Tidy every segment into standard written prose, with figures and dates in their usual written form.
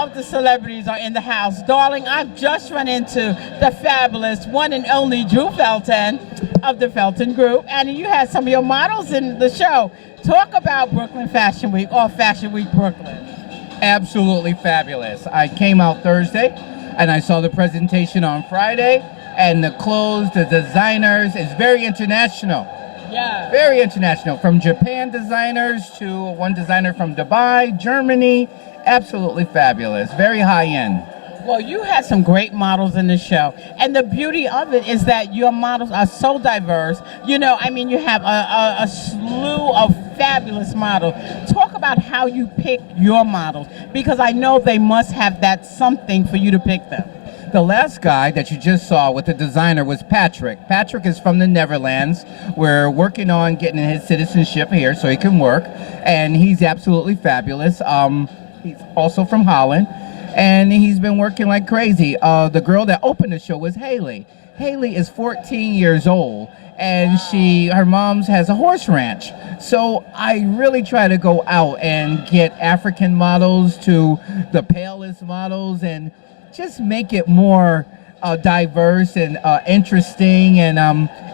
of the celebrities are in the house. Darling, I've just run into the fabulous one and only Drew Felton of the Felton Group, and you had some of your models in the show. Talk about Brooklyn Fashion Week or Fashion Week Brooklyn. Absolutely fabulous. I came out Thursday and I saw the presentation on Friday, and the clothes, the designers, is very international. Yeah. Very international. From Japan designers to one designer from Dubai, Germany. Absolutely fabulous. Very high end. Well, you had some great models in the show. And the beauty of it is that your models are so diverse. You know, I mean, you have a slew of fabulous models. Talk about how you pick your models, because I know they must have that something for you to pick them. The last guy that you just saw with the designer was Patrick. Patrick is from the Netherlands. We're working on getting his citizenship here so he can work, and he's absolutely fabulous. He's also from Holland, and he's been working like crazy. The girl that opened the show was Haley. Haley is 14 years old, and her mom's has a horse ranch. So I really try to go out and get African models to the palest models and just make it more diverse and interesting, and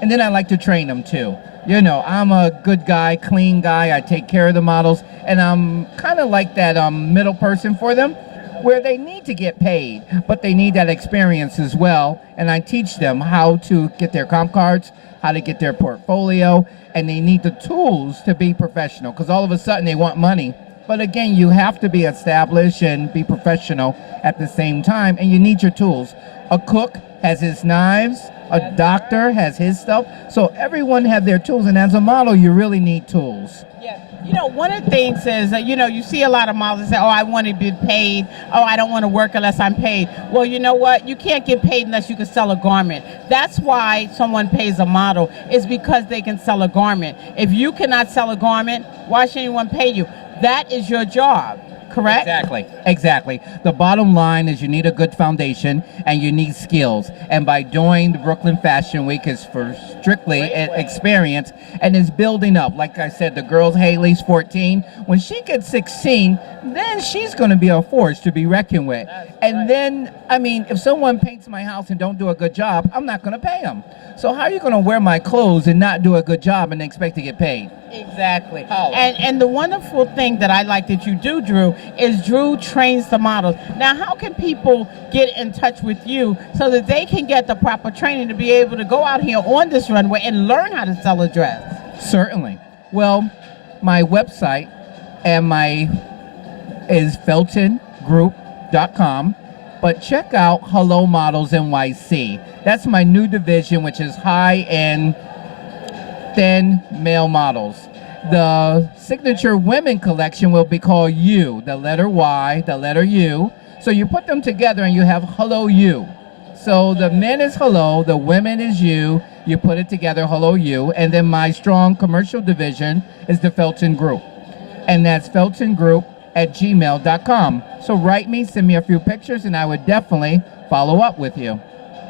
then I like to train them too. You know, I'm a good guy, clean guy. I take care of the models, and I'm kind of like that middle person for them, where they need to get paid, but they need that experience as well. And I teach them how to get their comp cards, how to get their portfolio, and they need the tools to be professional, because all of a sudden they want money. But again, you have to be established and be professional at the same time, and you need your tools. A cook has his knives, a doctor has his stuff, so everyone have their tools, and as a model, you really need tools. Yeah. You know, one of the things is that, you know, you see a lot of models that say, oh, I want to be paid. Oh, I don't want to work unless I'm paid. Well, you know what? You can't get paid unless you can sell a garment. That's why someone pays a model, is because they can sell a garment. If you cannot sell a garment, why should anyone pay you? That is your job, correct? Exactly. The bottom line is you need a good foundation and you need skills. And by doing the Brooklyn Fashion Week is for strictly experience and is building up. Like I said, the girls, Haley's 14. When she gets 16, then she's going to be a force to be reckoned with. And then, I mean, if someone paints my house and don't do a good job, I'm not going to pay them. So how are you going to wear my clothes and not do a good job and expect to get paid? Exactly. And the wonderful thing that I like that you do, Drew, is Drew trains the models. Now, how can people get in touch with you so that they can get the proper training to be able to go out here on this runway and learn how to sell a dress? Certainly. Well, my website is feltongroup.com. But check out Hello Models NYC. That's my new division, which is high-end, thin male models. The signature women collection will be called You, the letter Y, the letter U. So you put them together and you have Hello You. So the men is hello, the women is you. You put it together, Hello You. And then my strong commercial division is the Felton Group. And that's feltongroup@gmail.com. So write me, send me a few pictures, and I would definitely follow up with you.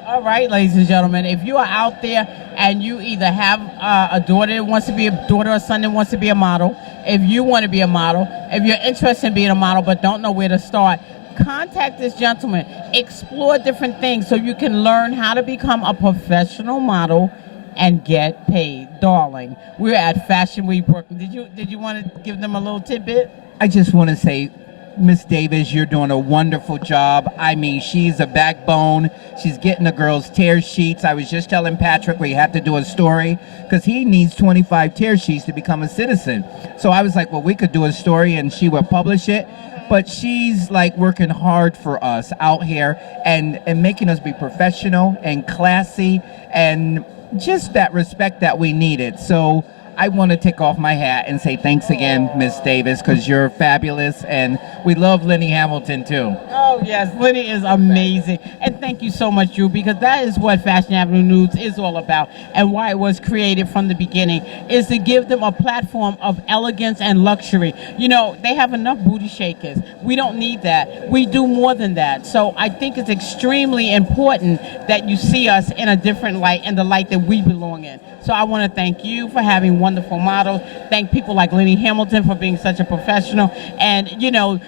All right, ladies and gentlemen, if you are out there and you either have a daughter that wants to be a daughter or son that wants to be a model, if you want to be a model, if you're interested in being a model but don't know where to start, contact this gentleman. Explore different things so you can learn how to become a professional model and get paid. Darling, we're at Fashion Week Brooklyn. Did you want to give them a little tidbit? I just want to say, Miss Davis, you're doing a wonderful job. I mean, she's a backbone. She's getting the girls tear sheets. I was just telling Patrick we have to do a story because he needs 25 tear sheets to become a citizen. So I was like, well, we could do a story and she would publish it. But she's like working hard for us out here and making us be professional and classy and just that respect that we needed. So I want to take off my hat and say thanks again, Miss Davis, because you're fabulous, and we love Lenny Hamilton too. Oh yes, Lenny is amazing, and thank you so much, Drew, because that is what Fashion Avenue News is all about, and why it was created from the beginning, is to give them a platform of elegance and luxury. You know, they have enough booty shakers. We don't need that. We do more than that. So I think it's extremely important that you see us in a different light, and the light that we belong in. So I want to thank you for having wonderful models. Thank people like Lenny Hamilton for being such a professional. And, you know,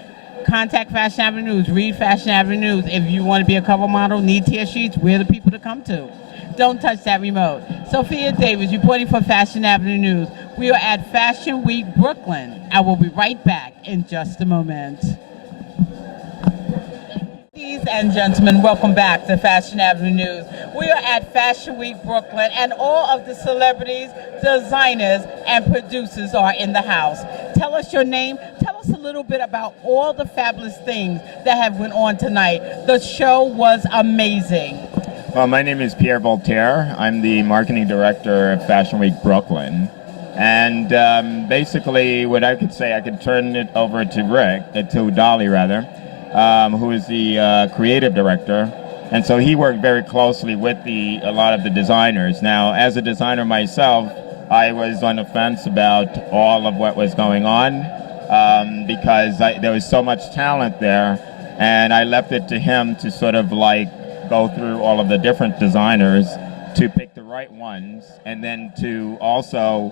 contact Fashion Avenue News, read Fashion Avenue News. If you want to be a cover model, need tear sheets, we're the people to come to. Don't touch that remote. Sophia Davis reporting for Fashion Avenue News. We are at Fashion Week Brooklyn. I will be right back in just a moment. Ladies and gentlemen, welcome back to Fashion Avenue News. We are at Fashion Week Brooklyn, and all of the celebrities, designers, and producers are in the house. Tell us your name. Tell us a little bit about all the fabulous things that have went on tonight. The show was amazing. Well, my name is Pierre Voltaire. I'm the marketing director of Fashion Week Brooklyn. And basically, what I could say, I could turn it over to Dolly rather, who is the creative director. And so he worked very closely with a lot of the designers. Now, as a designer myself, I was on the fence about all of what was going on because there was so much talent there. And I left it to him to sort of like go through all of the different designers to pick the right ones, and then to also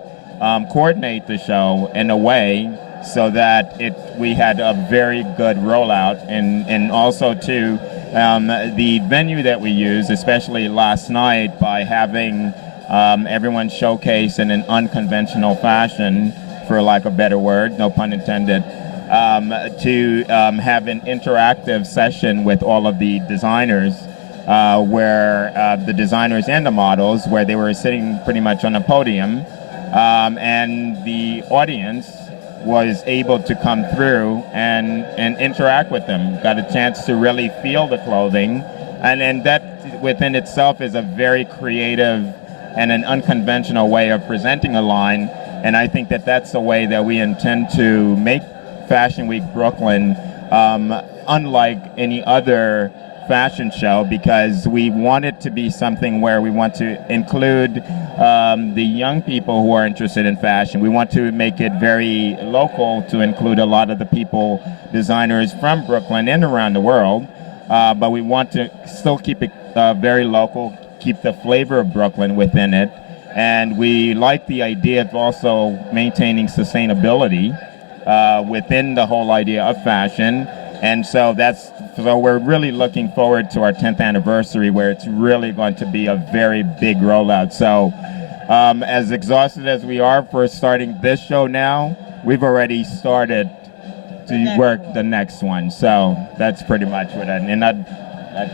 coordinate the show in a way so that we had a very good rollout, and also to the venue that we used, especially last night, by having everyone showcase in an unconventional fashion, for lack of a better word, no pun intended, to have an interactive session with all of the designers, where the designers and the models, where they were sitting pretty much on a podium, and the audience was able to come through and interact with them, got a chance to really feel the clothing, and that within itself is a very creative and an unconventional way of presenting a line, and I think that that's the way that we intend to make Fashion Week Brooklyn unlike any other fashion show, because we want it to be something where we want to include the young people who are interested in fashion. We want to make it very local to include a lot of the people, designers from Brooklyn and around the world, but we want to still keep it very local, keep the flavor of Brooklyn within it, and we like the idea of also maintaining sustainability within the whole idea of fashion. And so we're really looking forward to our 10th anniversary, where it's really going to be a very big rollout. So as exhausted as we are for starting this show now, we've already started to work the next one. So that's pretty much what I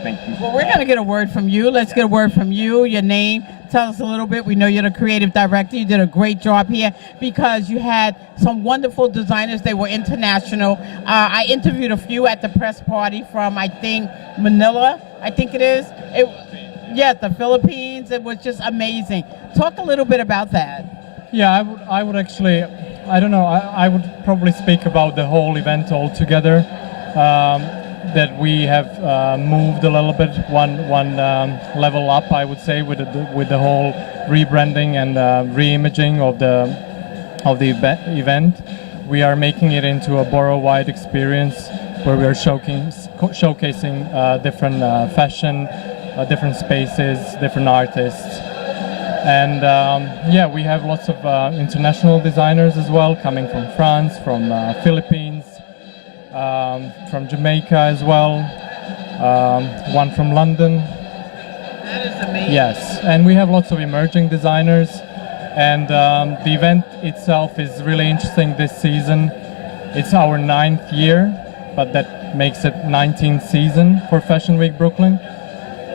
think. Well, we're going to get a word from you. Let's get a word from you, your name. Tell us a little bit. We know you're the creative director. You did a great job here because you had some wonderful designers. They were international. I interviewed a few at the press party from, I think, Manila, I think it is. The Philippines. It was just amazing. Talk a little bit about that. Yeah, I would actually, I don't know, I would probably speak about the whole event altogether. That we have moved a little bit, one level up, I would say, with the whole rebranding and re-imaging of the event. We are making it into a borough-wide experience where we are showcasing different fashion, different spaces, different artists. And we have lots of international designers as well, coming from France, from Philippines, from Jamaica as well, one from London. That is amazing. Yes, and we have lots of emerging designers, and the event itself is really interesting this season. It's our 9th year, but that makes it 19th season for Fashion Week Brooklyn.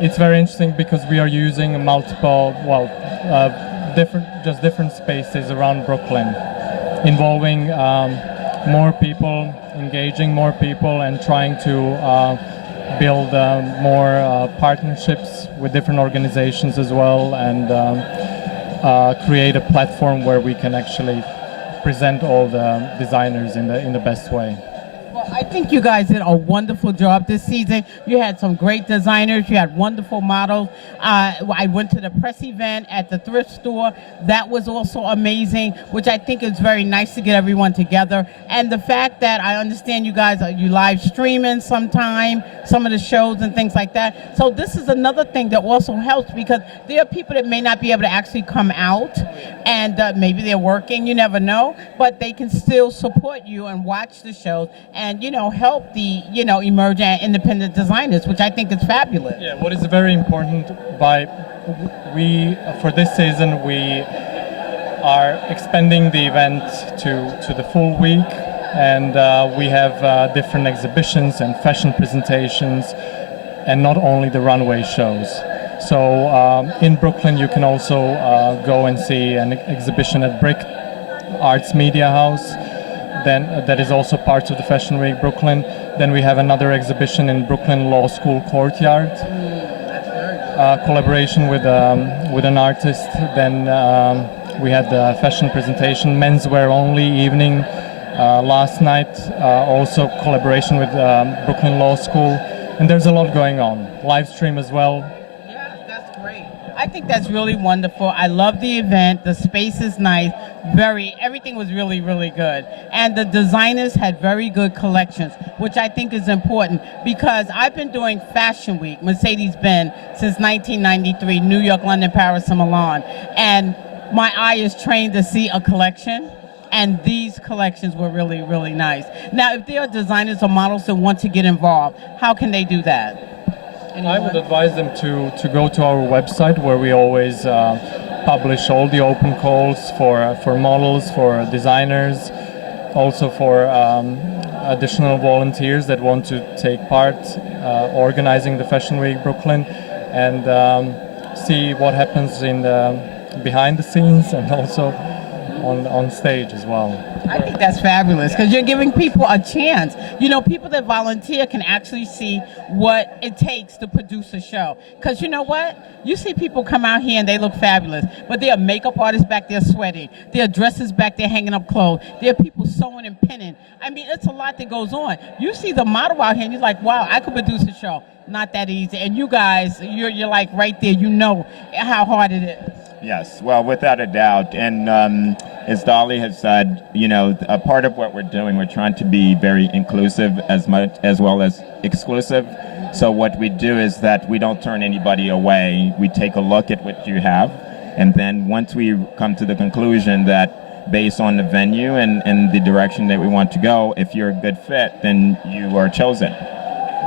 It's very interesting because we are using multiple, different spaces around Brooklyn, involving more people, engaging more people, and trying to build more partnerships with different organizations as well, and create a platform where we can actually present all the designers in the best way. Well, I think you guys did a wonderful job this season. You had some great designers. You had wonderful models. I went to the press event at the thrift store. That was also amazing, which I think is very nice to get everyone together. And the fact that I understand you guys, you live streaming sometime, some of the shows and things like that. So this is another thing that also helps, because there are people that may not be able to actually come out, and maybe they're working, you never know, but they can still support you and watch the shows. And and help the emerging and independent designers, which I think is fabulous. Yeah, what is very important for this season we are expanding the event to the full week, and we have different exhibitions and fashion presentations, and not only the runway shows. So in Brooklyn you can also go and see an exhibition at Brick Arts Media House. Then that is also part of the Fashion Week Brooklyn. Then we have another exhibition in Brooklyn Law School Courtyard. Collaboration with an artist. Then we had the fashion presentation, menswear only evening last night. Also collaboration with Brooklyn Law School. And there's a lot going on. Live stream as well. Yeah, that's great. I think that's really wonderful. I love the event. The space is nice. Everything was really, really good. And the designers had very good collections, which I think is important because I've been doing Fashion Week, Mercedes-Benz, since 1993, New York, London, Paris, and Milan. And my eye is trained to see a collection. And these collections were really, really nice. Now, if there are designers or models that want to get involved, how can they do that? I would advise them to go to our website where we always publish all the open calls for models, for designers, also for additional volunteers that want to take part organizing the Fashion Week Brooklyn, and see what happens in behind the scenes and also on stage as well. I think that's fabulous because you're giving people a chance. People that volunteer can actually see what it takes to produce a show. Because you know what? You see people come out here and they look fabulous, but there are makeup artists back there sweating. There are dresses back there hanging up clothes. There are people sewing and pinning. I mean, it's a lot that goes on. You see the model out here and you're like, wow, I could produce a show. Not that easy. And you guys, you're like right there. You know how hard it is. Yes, well, without a doubt. And as Dolly has said, a part of what we're doing, we're trying to be very inclusive as well as exclusive. So what we do is that we don't turn anybody away. We take a look at what you have, and then once we come to the conclusion that based on the venue and the direction that we want to go, if you're a good fit, then you are chosen.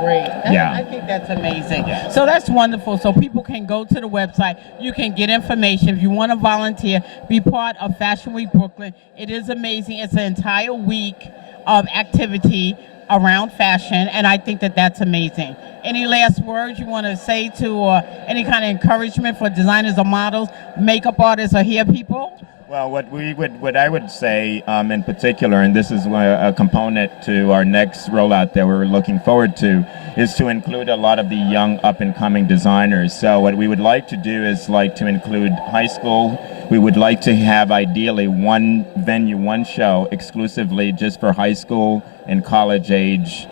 Great. Yeah. I think that's amazing. Yeah. So that's wonderful. So people can go to the website. You can get information. If you want to volunteer, be part of Fashion Week Brooklyn. It is amazing. It's an entire week of activity around fashion, and I think that that's amazing. Any last words you want to say to any kind of encouragement for designers or models, makeup artists, or hair people? Well, what I would say in particular, and this is a component to our next rollout that we're looking forward to, is to include a lot of the young up-and-coming designers. So what we would like to do is to include high school. We would like to have ideally one venue, one show exclusively just for high school and college age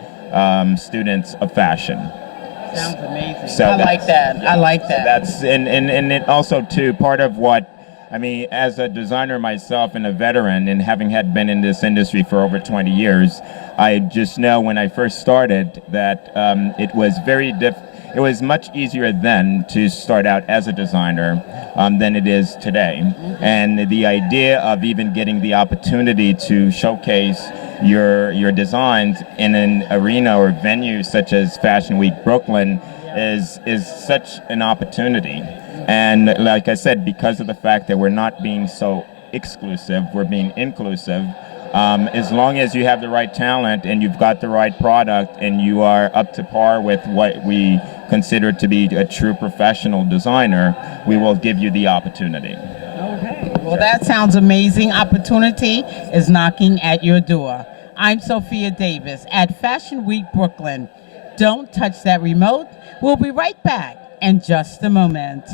students of fashion. Sounds amazing. So I like that. I like that. So that's and it also too part of what. I mean, as a designer myself and a veteran, and having been in this industry for over 20 years, I just know when I first started that it was it was much easier then to start out as a designer than it is today. Mm-hmm. And the idea of even getting the opportunity to showcase your designs in an arena or venue such as Fashion Week Brooklyn is such an opportunity. And like I said, because of the fact that we're not being so exclusive, we're being inclusive, as long as you have the right talent and you've got the right product and you are up to par with what we consider to be a true professional designer, we will give you the opportunity. Okay. Well, that sounds amazing. Opportunity is knocking at your door. I'm Sophia Davis at Fashion Week Brooklyn. Don't touch that remote. We'll be right back in just a moment.